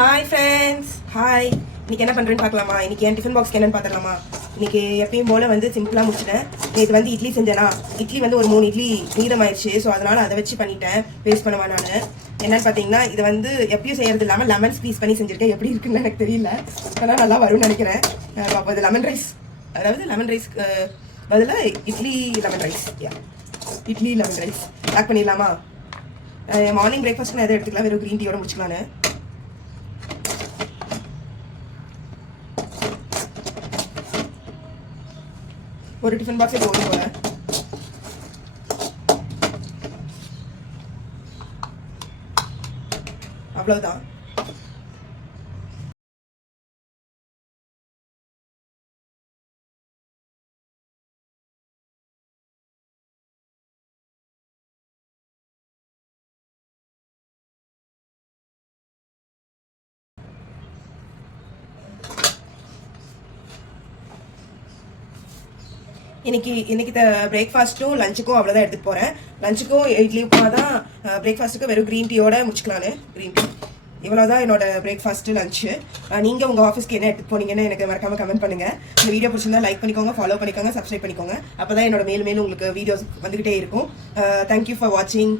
Hi friends, hi. இன்னைக்கு என்ன பண்ணுறேன்னு பார்க்கலாமா? இன்னைக்கு என் டிஃபன் பாக்ஸ்க்கு என்னன்னு பார்த்துடலாமா? இன்னைக்கு எப்பயும் போல் வந்து சிம்பிளாக முடிச்சிட்டேன். நேற்று வந்து இட்லி செஞ்சேனா, இட்லி வந்து ஒரு 3 இட்லி மீதமாயிடுச்சு. ஸோ அதனால் அதை வச்சு பண்ணிட்டேன். வேஸ்ட் பண்ணுவேன் நான். என்னன்னு பார்த்தீங்கன்னா, இது வந்து எப்பயும் செய்யறது இல்லாமல் லெமன் ஸ்க்வீஸ் பண்ணி செஞ்சுருக்கேன். எப்படி இருக்குன்னு எனக்கு தெரியல, ஆனால் நல்லா வரும்னு நினைக்கிறேன். அப்போ இது லெமன் ரைஸ், அதாவது லெமன் ரைஸ் பதிலாக idli lemon rice. Idli lemon rice pack பண்ணிடலாமா? மார்னிங் பிரேக்ஃபாஸ்ட் நான் எதை எடுத்துக்கலாம், வெறும் க்ரீன் டீயோட முடிச்சுக்கலான்னு. ஒரு டிஃபன் பாக்ஸே போகும் போல. அவ்வளவுதான். இன்னைக்கு பிரேக்ஃபாஸ்ட்டும் லஞ்சுக்கும் அவ்வளோதான் எடுத்துகிட்டு போகிறேன். லஞ்சுக்கும் இட்லி உப்புமா தான், பிரேக்ஃபாஸ்ட்டுக்கு வெறும் க்ரீன் டீயோட முடிச்சுக்கலான்னு. க்ரீன் டீ இவ்வளோதான் என்னோட பிரேக்ஃபாஸ்ட்டு லஞ்சு. நீங்கள் உங்கள் ஆஃபீஸ்க்கு என்ன எடுத்துகிட்டு போனீங்கன்னு எனக்கு மறக்காமல் கமெண்ட் பண்ணுங்கள். இந்த வீடியோ பிடிச்சிருந்தா லைக் பண்ணிக்கோங்க, ஃபாலோ பண்ணிக்கோங்க, சப்ஸ்கிரைப் பண்ணிக்கோங்க. அப்போ தான் என்னோட மேலும் உங்களுக்கு வீடியோஸ் வந்துக்கிட்டே இருக்கும். தேங்க்யூ ஃபார் வாட்சிங்.